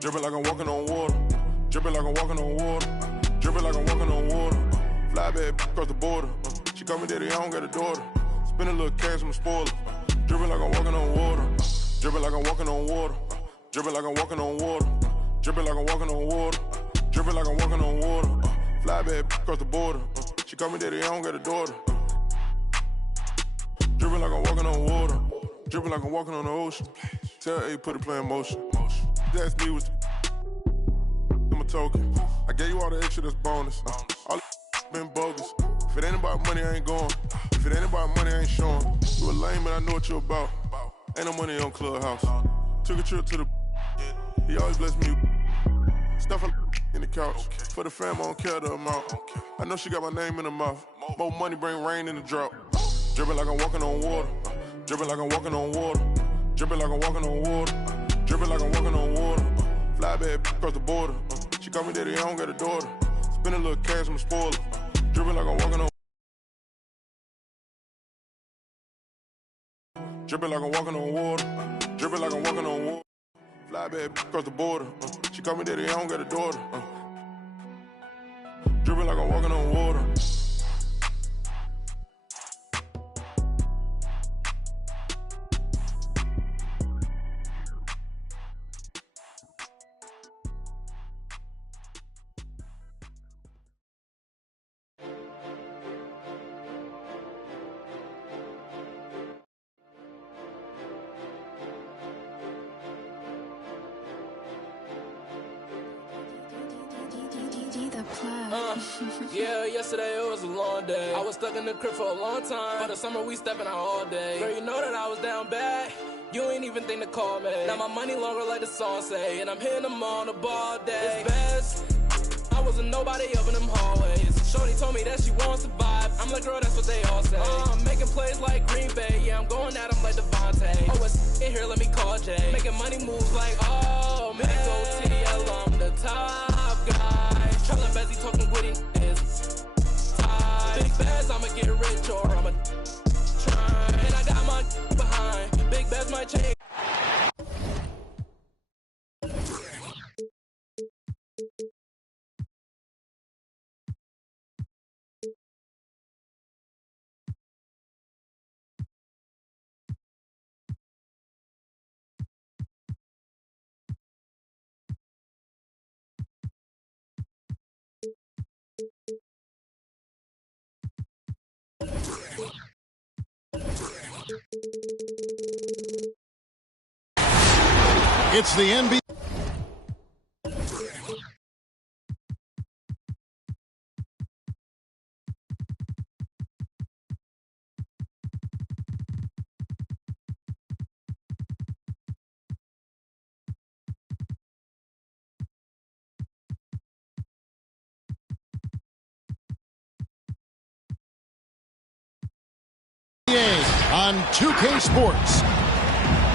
Dripping like I'm walking on water. Dripping like I'm walking on water. Dripping like I'm walking on water. Fly bad across the border. She call me daddy, I don't got a daughter. Spend a little cash, I'm a spoiler. Dripping like I'm walking on water. Dripping like I'm walking on water. Dripping like I'm walking on water. Dripping like I'm walking on water. Dripping like I'm walking on water. Fly bad across the border. She call me daddy, I don't got a daughter. Dripping like I'm walking on water. Dripping like I'm walking on the ocean. Tell A, put a plan in motion. That's me with I'm a token. I gave you all the extra, that's bonus. All been bogus. If it ain't about money, I ain't going. If it ain't about money, I ain't showing. You a lame, but I know what you about. Ain't no money on Clubhouse. Took a trip to the he always bless me. Stuff in the couch. For the fam, I don't care the amount. I know she got my name in her mouth. More money bring rain in the drought. Dripping like I'm walking on water. Dripping like I'm walking on water. Dripping like I'm walking on water. Dripping like I'm walking on water. Fly bad across the border. She call me daddy, I don't got a daughter. Spend a little cash, I'm a spoiler. Dripping like I'm walking on. Dripping like I'm walking on water. Dripping like I'm walking on water. Fly bad across the border. She call me daddy, I don't got a daughter. Dripping like I'm walking on water. Yeah, yesterday it was a long day. I was stuck in the crib for a long time. For the summer we stepping out all day. Girl, you know that I was down bad. You ain't even think to call me. Now my money longer like the song say. And I'm hitting them on the ball day. It's best. I wasn't nobody up in them hallways. Shorty told me that she wants to vibe. I'm like, girl, that's what they all say. I'm making plays like Green Bay. Yeah, I'm going at them like Devontae. Oh, it's in here, let me call Jay. Making money moves like, oh, man. Go TDL, I'm the top guy. Trying busy talking witty is tight. Big bags, I'ma get rich or I'ma try. And I got my behind. Big bags might change. It's the NBA. On 2K Sports.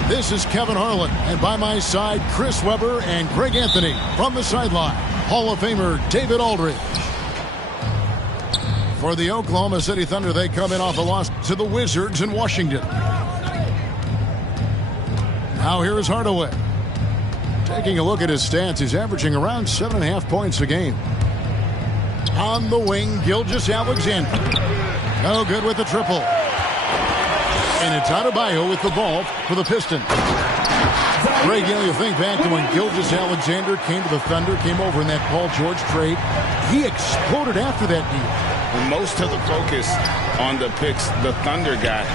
This is Kevin Harlan, and by my side, Chris Webber and Greg Anthony. From the sideline, Hall of Famer David Aldridge. For the Oklahoma City Thunder, they come in off a loss to the Wizards in Washington. Now here is Hardaway. Taking a look at his stats, he's averaging around 7.5 points a game. On the wing, Gilgeous-Alexander. No good with the triple. And it's Adebayo with the ball for the Pistons. Greg, you think back to when Gilgeous-Alexander came to the Thunder, came over in that Paul George trade. He exploded after that deal. And most of the focus on the picks the Thunder got,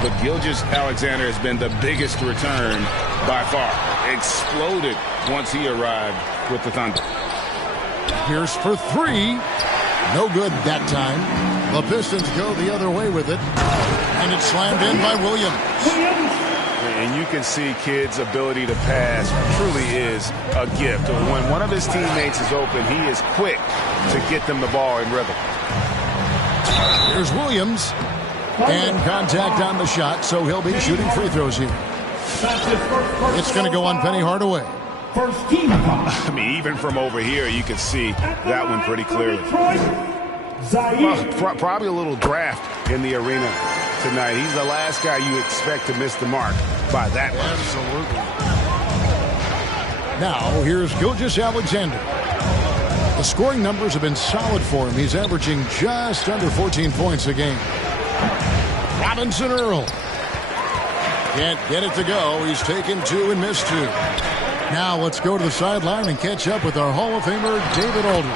but Gilgeous-Alexander has been the biggest return by far. Exploded once he arrived with the Thunder. Pierce for three. No good that time. The Pistons go the other way with it. And it's slammed in by Williams. And you can see Kidd's ability to pass truly is a gift. When one of his teammates is open, he is quick to get them the ball in rhythm. Here's Williams. And contact on the shot, so he'll be shooting free throws here. It's going to go on Penny Hardaway. First team foul. I mean, even from over here, you can see that one pretty clearly. Well, probably a little draft in the arena tonight. He's the last guy you expect to miss the mark by that much. Absolutely. Now, here's Gilgeous-Alexander. The scoring numbers have been solid for him. He's averaging just under 14 points a game. Robinson Earl. Can't get it to go. He's taken 2 and missed 2. Now let's go to the sideline and catch up with our Hall of Famer, David Aldridge.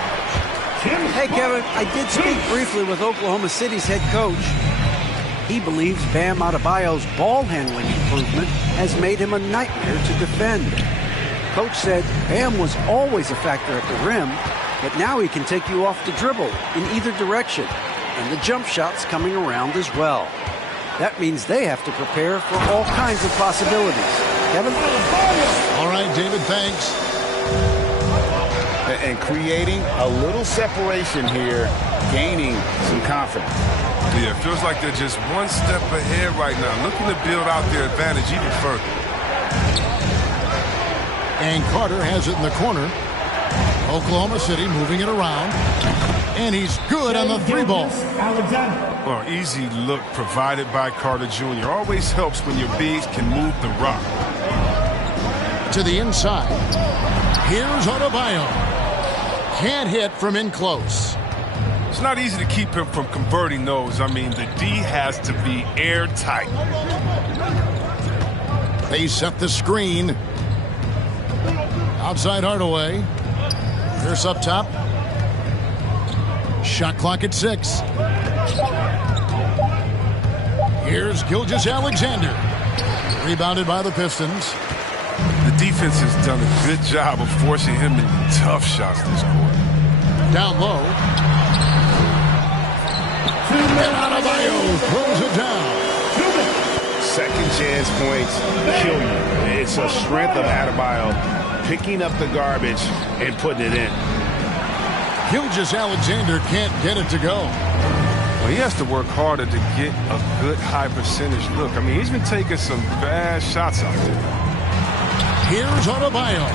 Hey, Kevin, I did speak briefly with Oklahoma City's head coach. He believes Bam Adebayo's ball handling improvement has made him a nightmare to defend. Coach said Bam was always a factor at the rim, but now he can take you off the dribble in either direction, and the jump shot's coming around as well. That means they have to prepare for all kinds of possibilities. Kevin? All right, David, thanks. And creating a little separation here, gaining some confidence. Yeah, it feels like they're just one step ahead right now, looking to build out their advantage even further. And Carter has it in the corner. Oklahoma City moving it around. And he's good on the 3-ball. Well, easy look provided by Carter Jr. Always helps when your bigs can move the rock. To the inside. Here's Adebayo. Can't hit from in close. It's not easy to keep him from converting those. I mean, the D has to be airtight. They set the screen. Outside Hardaway. Pierce up top. Shot clock at 6. Here's Gilgeous-Alexander. Rebounded by the Pistons. The defense has done a good job of forcing him into tough shots this quarter. Down low. And Adebayo throws it down. Second chance points kill you. It's a strength of Adebayo picking up the garbage and putting it in. Gilgeous-Alexander can't get it to go. Well, he has to work harder to get a good high percentage look. I mean, he's been taking some bad shots out there. Here's Adebayo.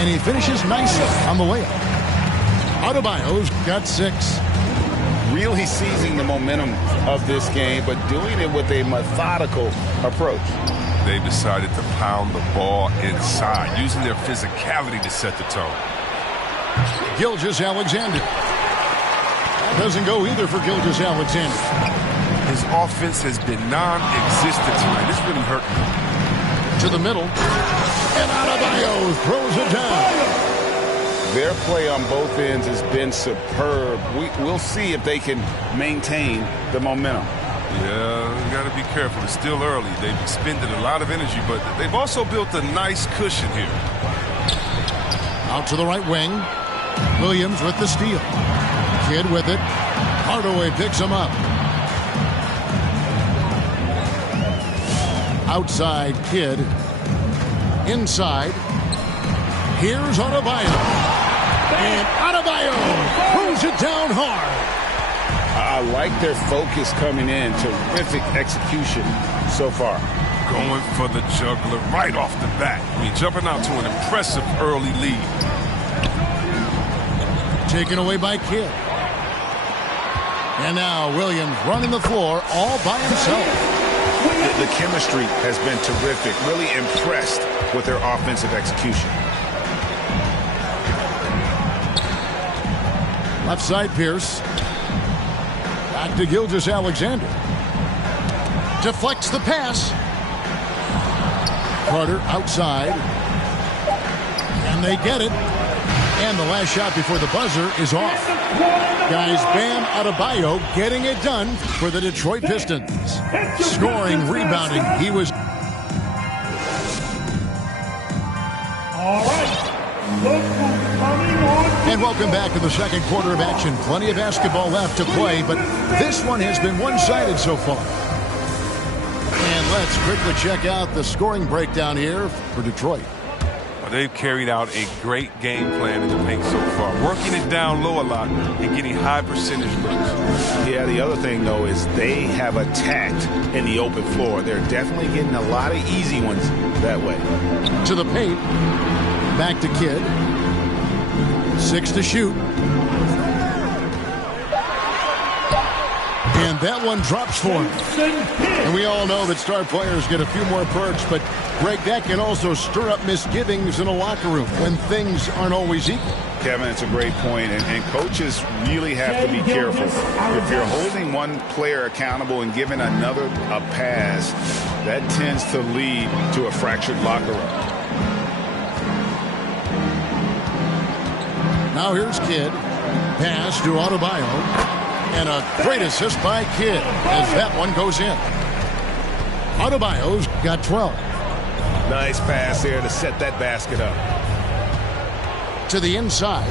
And he finishes nicely on the layup. Adebayo's got 6. Really seizing the momentum of this game, but doing it with a methodical approach. They've decided to pound the ball inside, using their physicality to set the tone. Gilgeous-Alexander. Doesn't go either for Gilgeous-Alexander. His offense has been non-existent tonight. It's really hurting him. To the middle. And Adebayo throws it down. Their play on both ends has been superb. We'll see if they can maintain the momentum. Yeah, you got to be careful. It's still early. They've expended a lot of energy, but they've also built a nice cushion here. Out to the right wing. Williams with the steal. Kidd with it. Hardaway picks him up. Outside Kidd. Inside. Here's Adebayo. And Adebayo throws it down hard. I like their focus coming in. Terrific execution so far. Going for the juggler right off the bat. I mean, jumping out to an impressive early lead. Taken away by Kidd. And now Williams running the floor all by himself. The chemistry has been terrific. Really impressed with their offensive execution. Left side Pierce. Back to Gilgeous-Alexander. Deflects the pass. Carter outside. And they get it. And the last shot before the buzzer is off. Guys, Bam Adebayo getting it done for the Detroit Pistons. Scoring, rebounding. He was... All right. And welcome back to the second quarter of action. Plenty of basketball left to play, but this one has been one-sided so far. And let's quickly check out the scoring breakdown here for Detroit. Well, they've carried out a great game plan in the paint so far, working it down low a lot and getting high percentage looks. Yeah, the other thing, though, is they have attacked in the open floor. They're definitely getting a lot of easy ones that way. To the paint. Back to Kidd. 6 to shoot. And that one drops for him. And we all know that star players get a few more perks, but Greg, that can also stir up misgivings in a locker room when things aren't always equal. Kevin, it's a great point, and coaches really have to be careful. If you're holding one player accountable and giving another a pass, that tends to lead to a fractured locker room. Now here's Kidd. Pass to Adebayo. And a great assist by Kidd as that one goes in. Adebayo's got 12. Nice pass there to set that basket up. To the inside.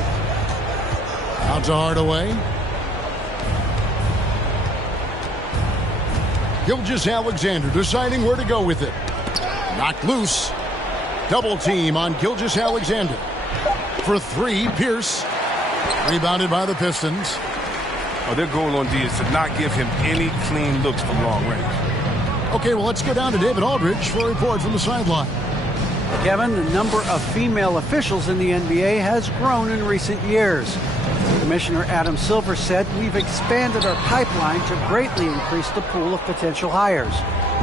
Out to Hardaway. Gilgeous-Alexander deciding where to go with it. Knocked loose. Double team on Gilgeous-Alexander. For three, Pierce. Rebounded by the Pistons. Oh, their goal on D is to not give him any clean looks from long range. Okay, well, let's go down to David Aldridge for a report from the sideline. Kevin, the number of female officials in the NBA has grown in recent years. Commissioner Adam Silver said, "We've expanded our pipeline to greatly increase the pool of potential hires.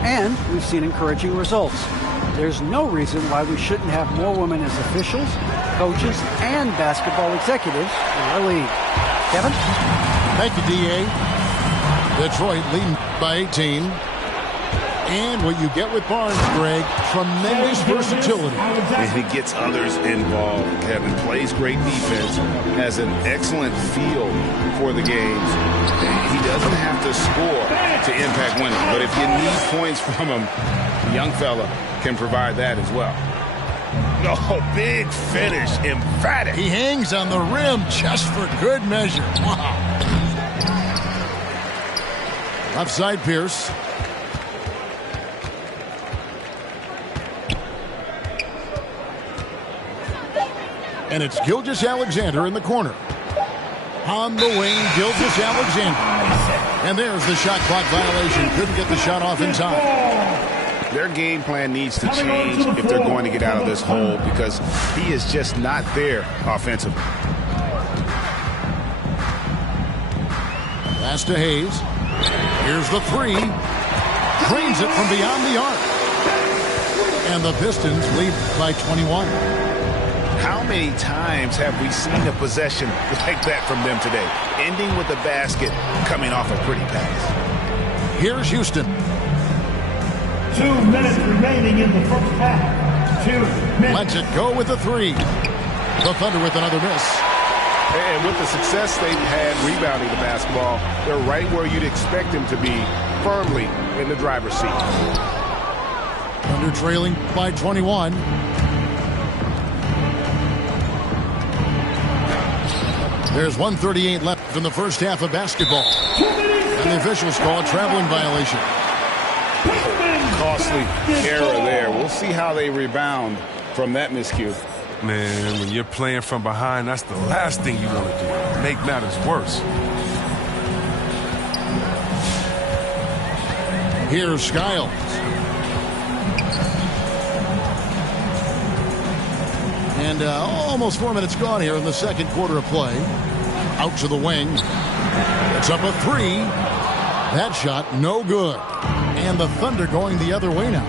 And we've seen encouraging results. There's no reason why we shouldn't have more women as officials, coaches, and basketball executives in our league." Kevin? Thank you, D.A. Detroit leading by 18. And what you get with Barnes, Greg, tremendous versatility. And he gets others involved. Kevin plays great defense, has an excellent feel for the games. He doesn't have to score to impact winning. But if you need points from him, the young fella can provide that as well. Oh, big finish, emphatic. He hangs on the rim just for good measure. Wow. Left side, Pierce. And it's Gilgeous-Alexander in the corner. On the wing, Gilgeous-Alexander. And there's the shot clock violation. Couldn't get the shot off in time. Their game plan needs to change if they're going to get out of this hole because he is just not there offensively. Pass to Hayes. Here's the three. Drains it from beyond the arc. And the Pistons lead by 21. How many times have we seen a possession like that from them today? Ending with the basket, coming off a pretty pass. Here's Houston. 2 minutes remaining in the first half. 2 minutes. Lets it go with the three. The Thunder with another miss. And with the success they've had rebounding the basketball, they're right where you'd expect them to be, firmly in the driver's seat. Thunder trailing by 21. There's 1:38 left in the first half of basketball. And the officials call a traveling violation. Costly error there. We'll see how they rebound from that miscue. Man, when you're playing from behind, that's the last thing you want to do. Make matters worse. Here's Skiles. And almost 4 minutes gone here in the second quarter of play. Out to the wing. It's up a three. That shot, no good. And the Thunder going the other way now.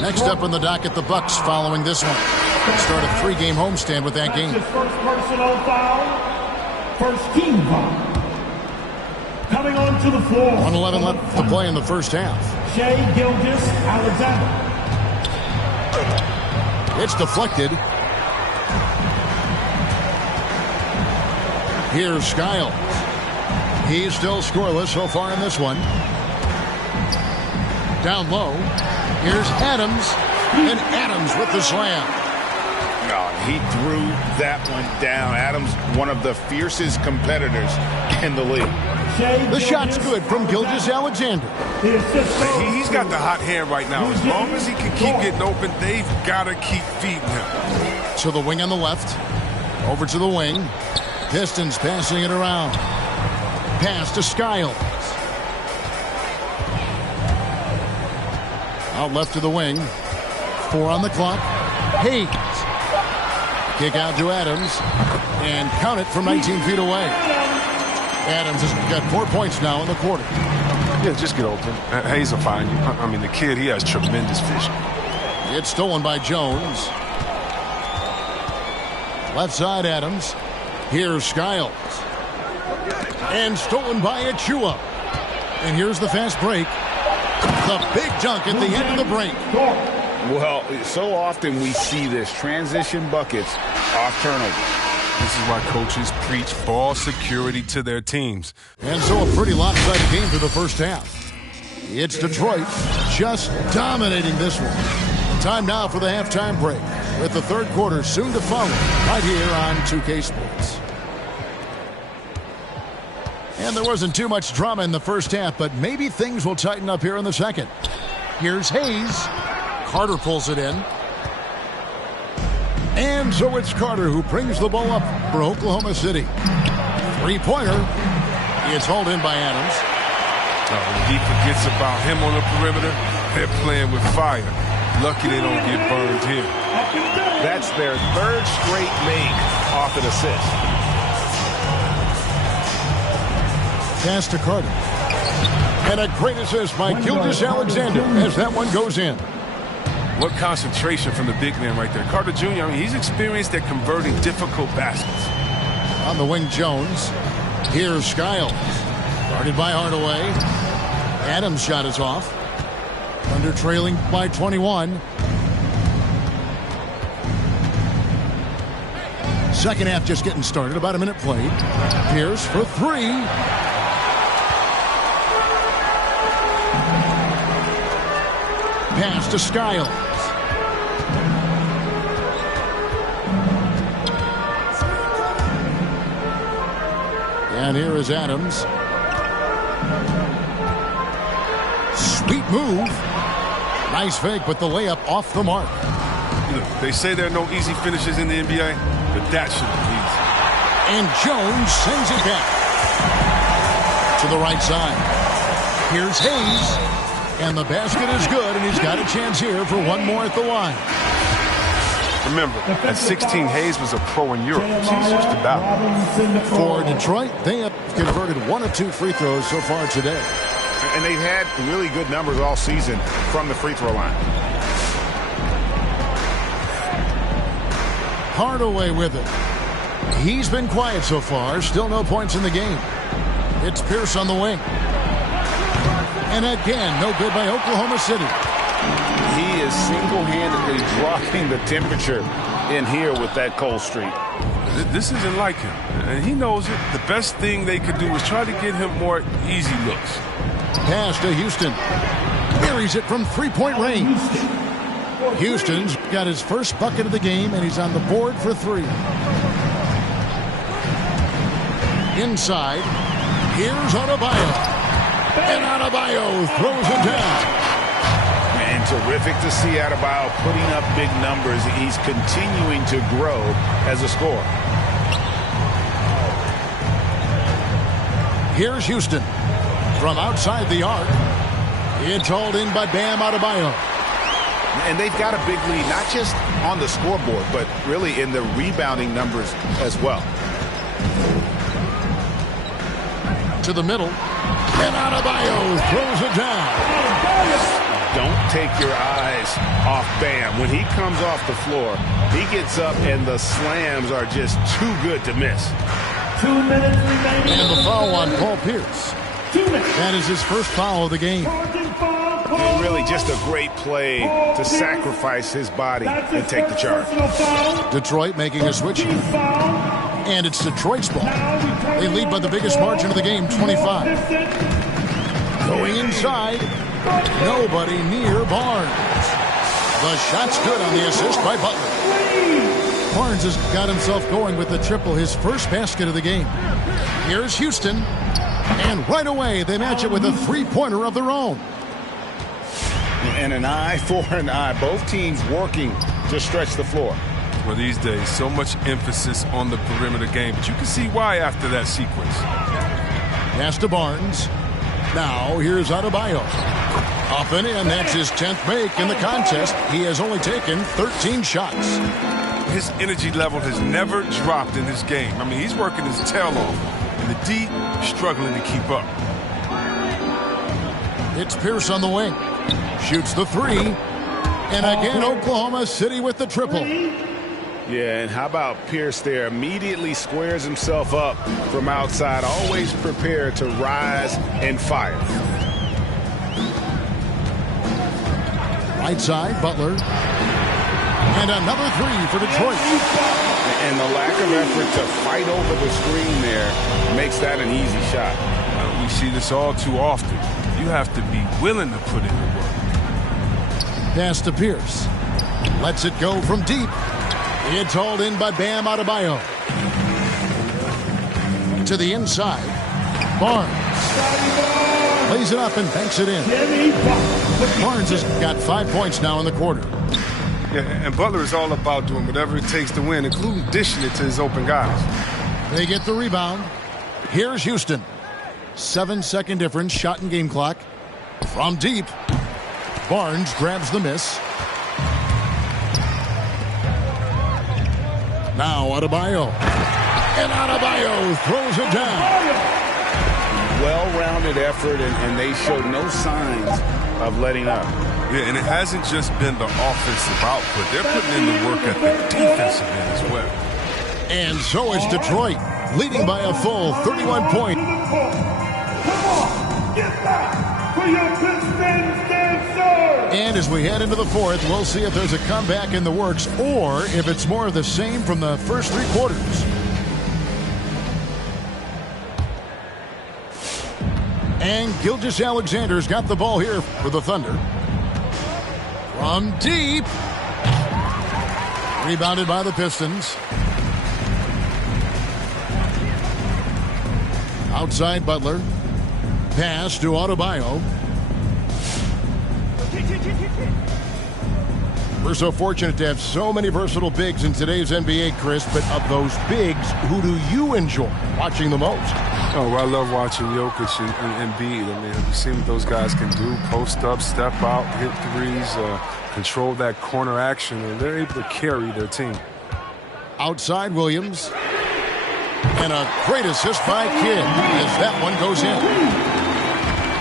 Next up in the docket, the Bucks following this one. Start a three-game homestand with that game. First personal foul. First team foul. Coming onto the floor. 1:11 left to play in the first half. Shai Gilgeous-Alexander. It's deflected. Here's Skiles. He's still scoreless so far in this one. Down low. Here's Adams. And Adams with the slam. Oh, he threw that one down. Adams, one of the fiercest competitors in the league. The shot's good from Gilgeous-Alexander. He's got the hot hand right now. As long as he can keep getting open, they've got to keep feeding him. To the wing on the left. Over to the wing. Pistons passing it around. Pass to Skiles. Out left to the wing. 4 on the clock. Hayes. Kick out to Adams. And count it from 19 feet away. Adams has got 4 points now in the quarter. Yeah, just get open. Hayes will find you. I mean, the kid, he has tremendous vision. It's stolen by Jones. Left side, Adams. Here's Skiles. And stolen by Achua. And here's the fast break. The big dunk at the end of the break. Well, so often we see this. Transition buckets off turnover. This is why coaches preach ball security to their teams. And so a pretty lopsided game for the first half. It's Detroit just dominating this one. Time now for the halftime break, with the third quarter soon to follow right here on 2K Sports. And there wasn't too much drama in the first half, but maybe things will tighten up here in the second. Here's Hayes. Carter pulls it in. And so it's Carter who brings the ball up for Oklahoma City. Three-pointer. It's hauled in by Adams. When he forgets about him on the perimeter, they're playing with fire. Lucky they don't get burned here. That's their third straight make off an assist. Pass to Carter. And a great assist by Gilgeous-Alexander as that one goes in. What concentration from the big man right there. Carter Jr., I mean, he's experienced at converting difficult baskets. On the wing, Jones. Here's Skiles. Guarded by Hardaway. Adams' shot is off. Under trailing by 21. Second half just getting started. About a minute played. Pierce for three. Pass to Skiles. And here is Adams. Sweet move. Nice fake, but the layup off the mark. Look, they say there are no easy finishes in the NBA, but that should be easy. And Jones sends it back to the right side. Here's Hayes. And the basket is good, and he's got a chance here for one more at the line. Remember, at 16, Hayes was a pro in Europe. He's used to battle. For Detroit, they have converted 1 of 2 free throws so far today. And they've had really good numbers all season from the free throw line. Hardaway with it. He's been quiet so far. Still no points in the game. It's Pierce on the wing. And again, no good by Oklahoma City. He is single-handedly dropping the temperature in here with that cold streak. This isn't like him, and he knows it. The best thing they could do is try to get him more easy looks. Pass to Houston. Buries it from three-point range. Houston's got his first bucket of the game, and he's on the board for three. Inside, here's Adebayo. And Adebayo throws him down. And terrific to see Adebayo putting up big numbers. He's continuing to grow as a scorer. Here's Houston. From outside the arc, it's hauled in by Bam Adebayo. And they've got a big lead, not just on the scoreboard, but really in the rebounding numbers as well. To the middle. And Adebayo throws it down. Don't take your eyes off Bam. When he comes off the floor, he gets up and the slams are just too good to miss. 2 minutes remaining. And the foul on Paul Pierce. That is his first foul of the game. And really just a great play to sacrifice his body and take the charge. Detroit making a switch. And it's Detroit's ball. They lead by the biggest margin of the game, 25. Going inside. Nobody near Barnes. The shot's good on the assist by Butler. Barnes has got himself going with the triple, his first basket of the game. Here's Houston. And right away, they match it with a three-pointer of their own. And an eye for an eye. Both teams working to stretch the floor. Well, these days, so much emphasis on the perimeter game, but you can see why after that sequence. Pass to Barnes. Now, here's Adebayo. Up and in, that's his 10th make in the contest. He has only taken 13 shots. His energy level has never dropped in this game. I mean, he's working his tail off. And the D, struggling to keep up. It's Pierce on the wing. Shoots the three. And again, Oklahoma City with the triple. Yeah, and how about Pierce there? Immediately squares himself up from outside, always prepared to rise and fire. Right side, Butler. And another three for Detroit. And the lack of effort to fight over the screen there makes that an easy shot. We see this all too often. You have to be willing to put in the work. Pass to Pierce. Lets it go from deep. It's hauled in by Bam Adebayo. To the inside. Barnes. Lays it up and banks it in. Barnes has got 5 points now in the quarter. Yeah, and Butler is all about doing whatever it takes to win, including dishing it to his open guys. They get the rebound. Here's Houston. 7-second difference, shot and game clock. From deep. Barnes grabs the miss. Now Adebayo. And Adebayo throws it down. Well-rounded effort, and they showed no signs of letting up. Yeah, and it hasn't just been the offensive output. They're putting in the work at the defensive end as well. And so is Detroit, leading by a full 31 points. Come on, get back for your Pistons dancer! And as we head into the fourth, we'll see if there's a comeback in the works or if it's more of the same from the first three quarters. And Gilgeous-Alexander's got the ball here for the Thunder. From deep. Rebounded by the Pistons. Outside Butler. Pass to Adebayo. We're so fortunate to have so many versatile bigs in today's NBA, Chris, but of those bigs, who do you enjoy watching the most? Oh, well, I love watching Jokic and Embiid. I mean, we've seen what those guys can do. Post up, step out, hit threes, control that corner action, and they're able to carry their team. Outside Williams. And a great assist by Kidd as that one goes in.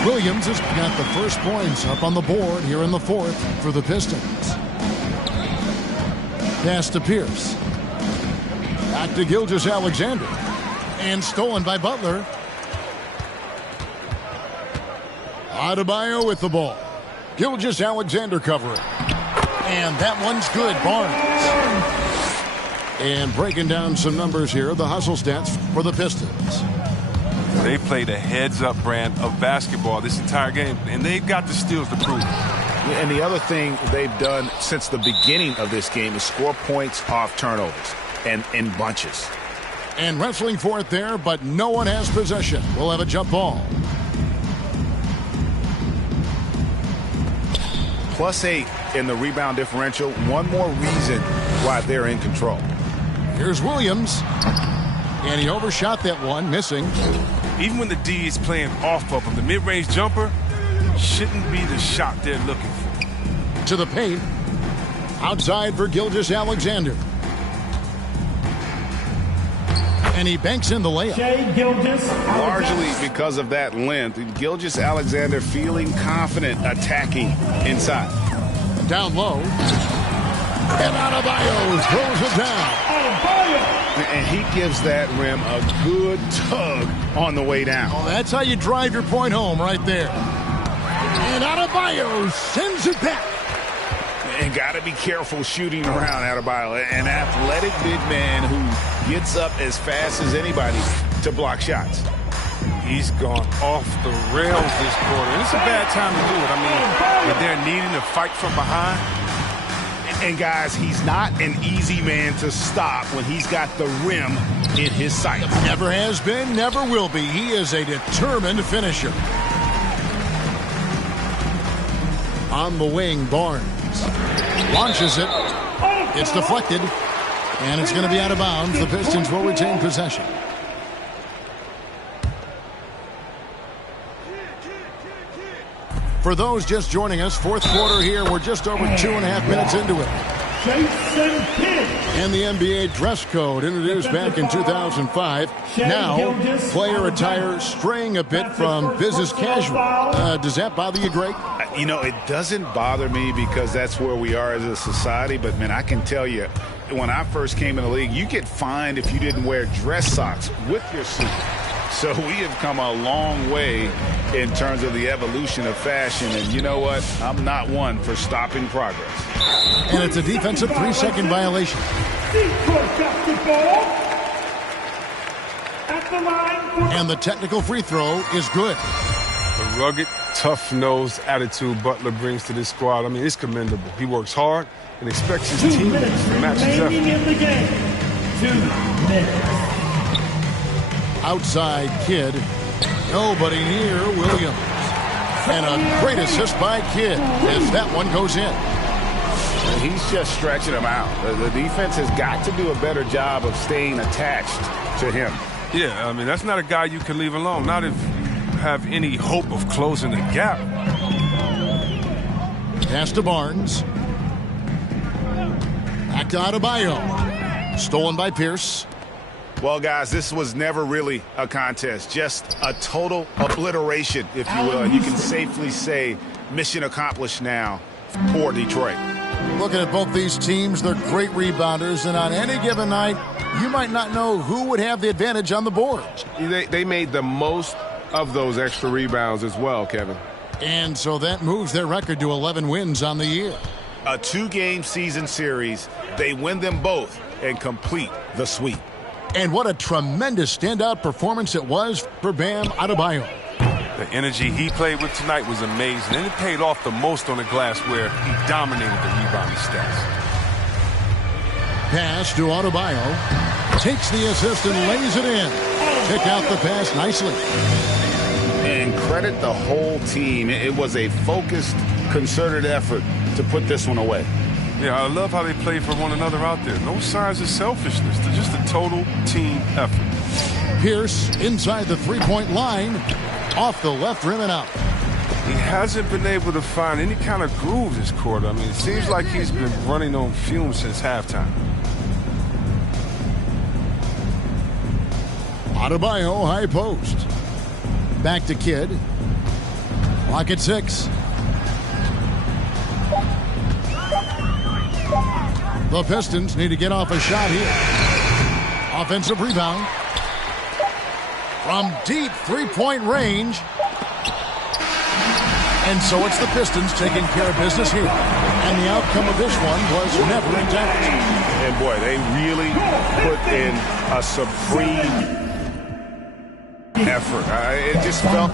Williams has got the first points up on the board here in the fourth for the Pistons. Pass to Pierce. Back to Gilgeous-Alexander. And stolen by Butler. Adebayo with the ball. Gilgeous-Alexander covering. And that one's good. Barnes. And breaking down some numbers here, the hustle stats for the Pistons. They played a heads-up brand of basketball this entire game, and they've got the steals to prove it. Yeah, and the other thing they've done since the beginning of this game is score points off turnovers and in bunches. And wrestling for it there, but no one has possession. We'll have a jump ball. +8 in the rebound differential. One more reason why they're in control. Here's Williams. And he overshot that one, missing. Even when the D is playing off of him, the mid-range jumper shouldn't be the shot they're looking for. To the paint. Outside for Gilgeous-Alexander. And he banks in the layup. Shai Gilgeous. Largely because of that length, Gilgeous-Alexander feeling confident attacking inside. Down low. And Adebayo throws it down. And he gives that rim a good tug on the way down. Oh, that's how you drive your point home right there. And Adebayo sends it back. And got to be careful shooting around Adebayo. An athletic big man who gets up as fast as anybody to block shots. He's gone off the rails this quarter. And it's a bad time to do it. I mean, if they're needing to fight from behind. And guys, he's not an easy man to stop when he's got the rim in his sights. Never has been, never will be. He is a determined finisher. On the wing, Barnes launches it. It's deflected. And it's going to be out of bounds. The Pistons will retain possession. For those just joining us, fourth quarter here. We're just over 2.5 minutes into it. Jason Kidd. And the NBA dress code introduced back in 2005. Now, player attire straying a bit from business casual. Does that bother you, Greg? You know, it doesn't bother me because that's where we are as a society. But, man, I can tell you, when I first came in the league, you get fined if you didn't wear dress socks with your suit. So we have come a long way in terms of the evolution of fashion. And you know what? I'm not one for stopping progress. And it's a defensive 3-second violation. Detroit got the ball at the line. And the technical free throw is good. The rugged, tough-nosed attitude Butler brings to this squad, I mean, it's commendable. He works hard and expects his 2 teammates minutes to match his remaining effort. in the game. 2 minutes. Outside Kidd. Nobody near Williams. And a great assist by Kidd as that one goes in. He's just stretching him out. The defense has got to do a better job of staying attached to him. Yeah, I mean, that's not a guy you can leave alone. Not if you have any hope of closing the gap. Pass to Barnes. Back to Adebayo. Stolen by Pierce. Well, guys, this was never really a contest, just a total obliteration, if you will. And you can safely say mission accomplished now for Detroit. Looking at both these teams, they're great rebounders, and on any given night, you might not know who would have the advantage on the boards. They made the most of those extra rebounds as well, Kevin. And so that moves their record to 11 wins on the year. A 2-game season series, they win them both and complete the sweep. And what a tremendous standout performance it was for Bam Adebayo. The energy he played with tonight was amazing, and it paid off the most on the glass where he dominated the rebounding stats. Pass to Adebayo. Takes the assist and lays it in. Pick out the pass nicely. And credit the whole team. It was a focused, concerted effort to put this one away. Yeah, I love how they play for one another out there. No signs of selfishness. They're just a total team effort. Pierce inside the three-point line. Off the left rim and out. He hasn't been able to find any kind of groove this quarter. I mean, it seems like he's been running on fumes since halftime. Adebayo, high post. Back to Kidd. Clock at 6. The Pistons need to get off a shot here. Offensive rebound. From deep three-point range. And so it's the Pistons taking care of business here. And the outcome of this one was never in doubt. And boy, they really put in a supreme effort. It just felt